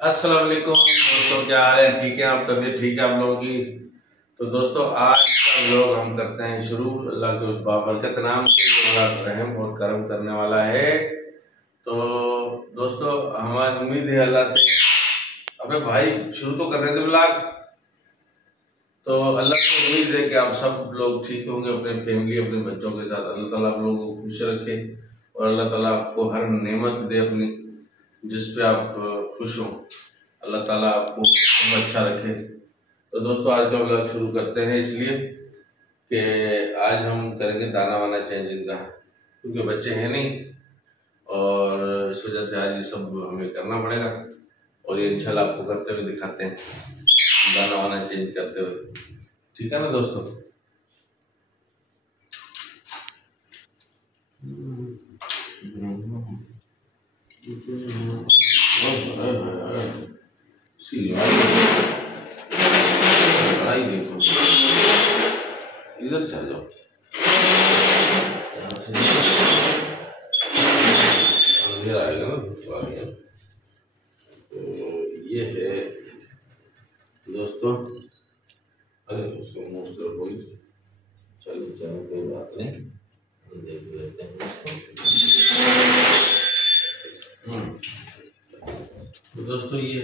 अस्सलाम वालेकुम दोस्तों, क्या हाल है? ठीक है आप? तबीयत ठीक है आप लोगों की? तो दोस्तों आज का व्लॉग हम करते हैं शुरू। अल्लाह के उस बाबरकत नाम से जो बड़ा रहम और करम करने वाला है। तो दोस्तों हमारी उम्मीद है अल्लाह से। अबे भाई शुरू तो कर रहे थे व्लॉग। तो अल्लाह से उम्मीद है कि आप सब लोग ठीक होंगे, अपने फैमिली अपने बच्चों के साथ। अल्लाह ताला आप लोगों को खुश रखे और अल्लाह ताला आपको हर नेमत दे अपनी, जिस पे आप खुश हों। अल्लाह ताला आपको खूब अच्छा रखे। तो दोस्तों आज का व्लॉग शुरू करते हैं, इसलिए कि आज हम करेंगे दाना वाना चेंज इनका, क्योंकि बच्चे हैं नहीं और इस वजह से आज ये सब हमें करना पड़ेगा। और ये इंशाल्लाह आपको करते हुए दिखाते हैं, दाना वाना चेंज करते हुए। ठीक है ना दोस्तों? देखो इधर से आ जाओ, अंधेरा आएगा ना तो ये है दोस्तों। अरे उसको मोस्ट कोई चलो चलो कोई बात नहीं, हम देख लेते हैं उसको। तो दोस्तों ये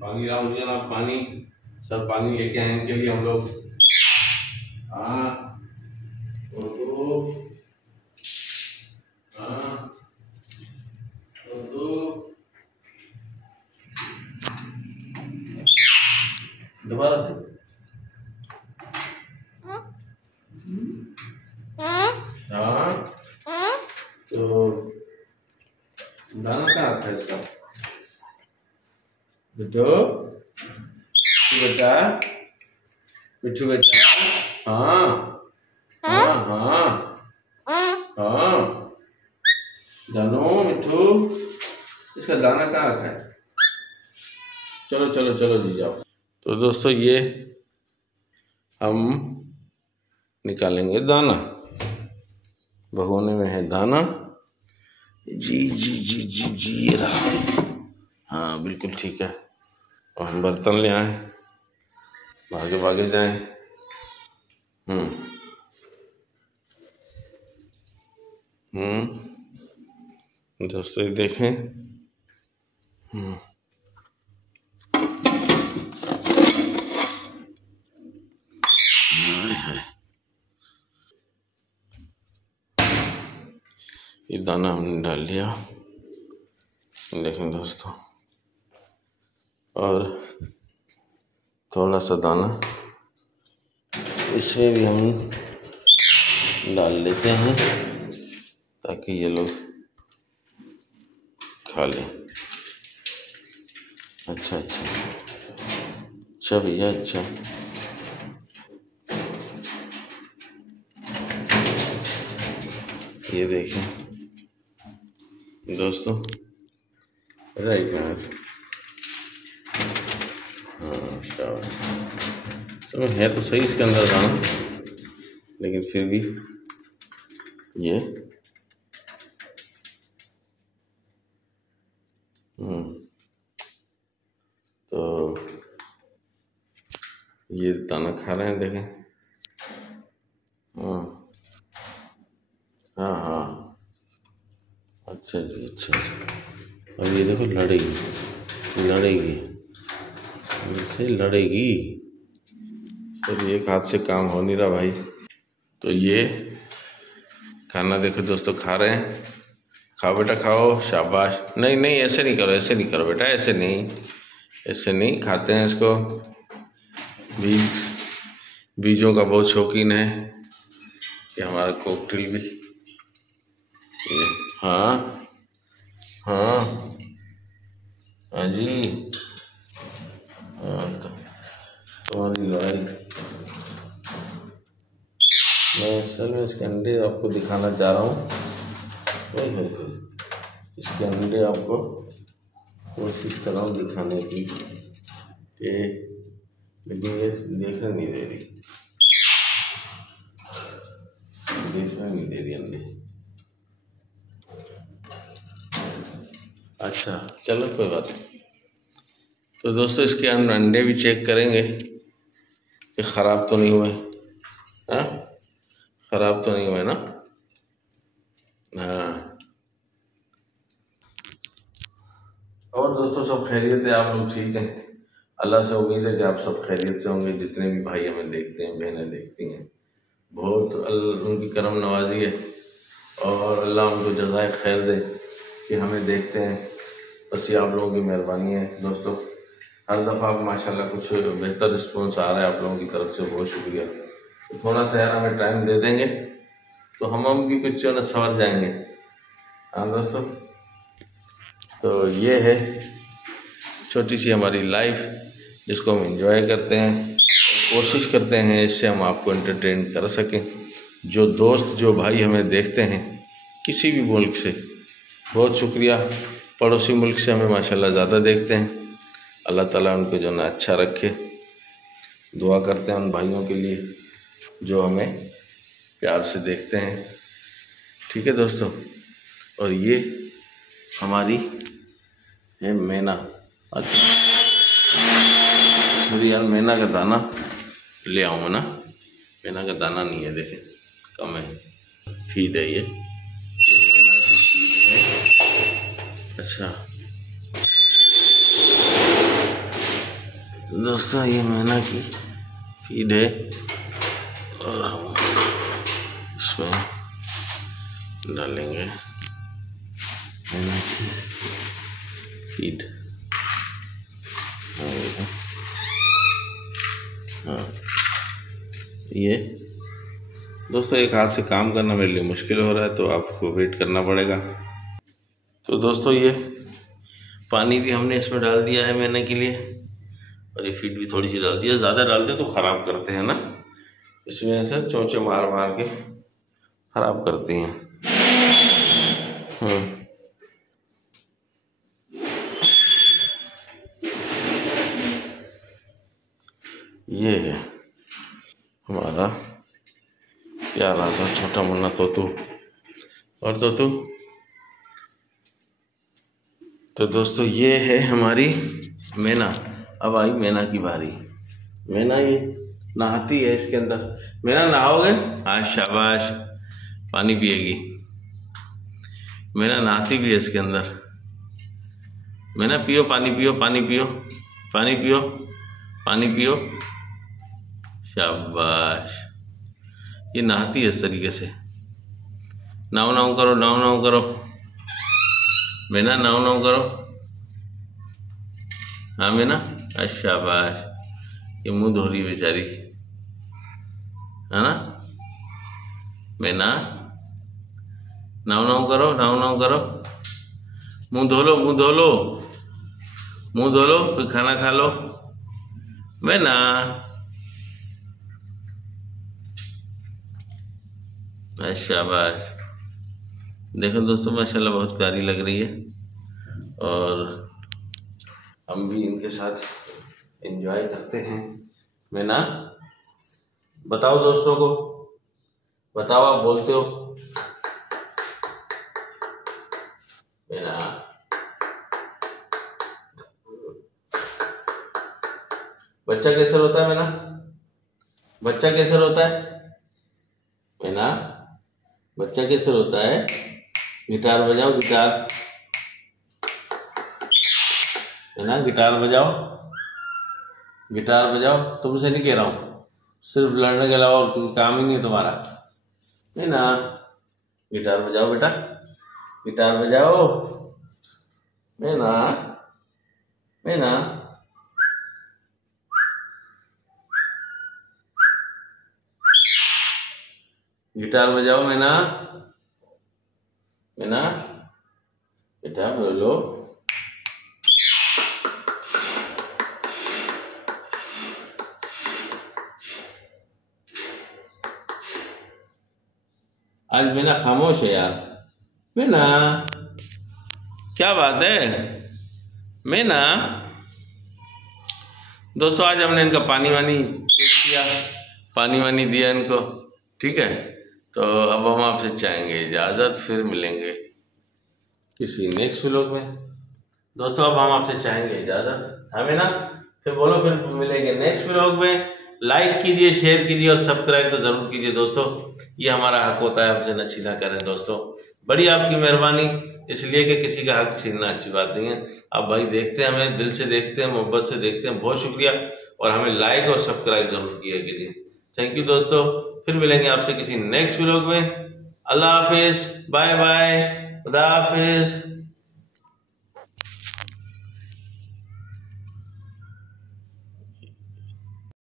पानी लाओ जनाब, पानी सब पानी लेके आए इनके लिए हम लोग। हाँ तो हाँ तो दोबारा से हाँ। तो दाना कहाँ रखा है इसका? बिट्टू बेटा, बिट्टू बेटा, हाँ हाँ हाँ हाँ जानू मिट्टू, इसका दाना कहाँ रखा है? चलो चलो चलो जी जाओ। तो दोस्तों ये हम निकालेंगे दाना, भगोने में है दाना। जी जी जी जी जी ये रहा। हाँ बिल्कुल ठीक है। और हम बर्तन ले आए, भागे भागे जाएं। दोस्तों ये देखें। ये दाना हमने डाल लिया, देखें दोस्तों। और थोड़ा सा दाना इसमें भी हम डाल लेते हैं ताकि ये लोग खा लें। अच्छा अच्छा अच्छा भैया अच्छा। ये देखें दोस्तों, राइट में हाँ शाबाश। समय है तो सही इसके अंदर दाना, लेकिन फिर भी ये तो ये दाना खा रहे हैं देखें। हाँ हाँ हाँ अच्छा जी अच्छा अच्छा। अब ये देखो लड़ेगी लड़ेगी, इससे लड़ेगी। तो एक हाथ से काम हो नहीं रहा भाई। तो ये खाना देखो दोस्तों, खा रहे हैं। खाओ बेटा खाओ, शाबाश। नहीं नहीं ऐसे नहीं करो, ऐसे नहीं करो बेटा, ऐसे नहीं, ऐसे नहीं खाते हैं इसको। बीजों का बहुत शौकीन है कि हमारा कॉकटेल भी। हाँ हाँ हाँ जी असल में इसके अंडे आपको दिखाना चाह रहा हूँ। इसके अंडे आपको कोशिश कर रहा हूँ दिखाने की, लेकिन ये देखने नहीं दे रही, देखने नहीं दे रही अंडे। अच्छा चलो कोई बात नहीं। तो दोस्तों इसके हम अंडे भी चेक करेंगे कि ख़राब तो नहीं हुए। हाँ, ख़राब तो नहीं हुए ना। हाँ, और दोस्तों सब खैरियत है, आप लोग ठीक हैं? अल्लाह से उम्मीद है कि आप सब खैरियत से होंगे। जितने भी भाई हमें देखते हैं, बहनें देखती हैं, बहुत उनकी करम नवाजी है और अल्लाह उनको जज़ाए खैर दे कि हमें देखते हैं। बस ये आप लोगों की मेहरबानी है दोस्तों। हर दफ़ा माशाल्लाह कुछ बेहतर रिस्पॉन्स आ रहा है आप लोगों की तरफ से, बहुत शुक्रिया। तो थोड़ा सा यार हमें टाइम दे देंगे तो हम भी कुछ जो ना संवर जाएंगे। हाँ दोस्तों, तो ये है छोटी सी हमारी लाइफ जिसको हम एंजॉय करते हैं, कोशिश करते हैं इससे हम आपको एंटरटेन कर सकें। जो दोस्त जो भाई हमें देखते हैं किसी भी मुल्क से, बहुत शुक्रिया। पड़ोसी मुल्क से हमें माशाल्लाह ज़्यादा देखते हैं, अल्लाह ताला उनको जो ना अच्छा रखे। दुआ करते हैं उन भाइयों के लिए जो हमें प्यार से देखते हैं। ठीक है दोस्तों, और ये हमारी है मैना। अच्छा सॉरी यार, मैना का दाना ले आऊँगा ना, मैना का दाना नहीं है, देखें कम है, फीड है ये मैना की फीड है। अच्छा दोस्तों, ये मैना की फीड है और हम इसमें डालेंगे मैना की फीड। हाँ, ये दोस्तों एक हाथ से काम करना मेरे लिए मुश्किल हो रहा है तो आपको वेट करना पड़ेगा। तो दोस्तों ये पानी भी हमने इसमें डाल दिया है मैने के लिए, और ये फीड भी थोड़ी सी डाल दिया। ज़्यादा डालते तो ख़राब करते हैं ना, इस वजह से चोंचे मार मार के ख़राब करती हैं। ये है हमारा प्यारा सा छोटा मुन्ना तोतू। और तोतू, तो दोस्तों ये है हमारी मैना। अब आई मैना की बारी। मैना ये नहाती है इसके अंदर। मैना नहाओगे? हाँ शाबाश, पानी पिएगी। मैना नहाती भी है इसके अंदर। मैना पियो, पानी पियो, पानी पियो, पानी पियो, पानी पियो, शाबाश। ये नहाती है इस तरीके से। नाव नाव करो, नाव नाव करो, मैना नाव नाव करो। हाँ मैना, शाबाश। ये मुंह धो रही बेचारी, है ना। मैना नाव नाव करो, नाव नाव करो, मुंह धो लो, मुंह धो लो, मुंह धो लो, फिर खाना खा लो। मैना, शाबाश। देखो दोस्तों माशाल्लाह बहुत प्यारी लग रही है और हम भी इनके साथ एंजॉय करते हैं। मैना बताओ दोस्तों को, बताओ, आप बोलते हो मैना। बच्चा कैसे रोता है मैना? बच्चा कैसे रोता है मैना? बच्चा कैसे रोता है? गिटार बजाओ, गिटार, है ना, गिटार बजाओ, गिटार बजाओ। तुमसे नहीं कह रहा हूँ, सिर्फ लड़ने के अलावा और कोई काम ही नहीं है तुम्हारा, है ना। गिटार बजाओ बेटा, गिटार बजाओ, है ना, है ना। गिटार बजाओ मैना, मैना बेटा बोलो। आज मीना खामोश है यार। मीना, क्या बात है मीना? दोस्तों आज हमने इनका पानी वानी किया, पानी वानी दिया इनको, ठीक है। तो अब हम आपसे चाहेंगे इजाज़त, फिर मिलेंगे किसी नेक्स्ट व्लॉग में। दोस्तों अब हम आपसे चाहेंगे इजाज़त, हमें ना, फिर बोलो, फिर मिलेंगे नेक्स्ट व्लॉग में। लाइक कीजिए, शेयर कीजिए और सब्सक्राइब तो जरूर कीजिए दोस्तों, ये हमारा हक होता है, हमसे न छीना करें दोस्तों। बड़ी आपकी मेहरबानी, इसलिए कि किसी का हक छीनना अच्छी बात नहीं है। आप भाई देखते हैं, हमें दिल से देखते हैं, मोहब्बत से देखते हैं, बहुत शुक्रिया। और हमें लाइक और सब्सक्राइब जरूर किया कीजिए। थैंक यू दोस्तों, फिर मिलेंगे आपसे किसी नेक्स्ट व्लॉग में। अल्लाह हाफिज, बाय बाय, खुदा हाफिज।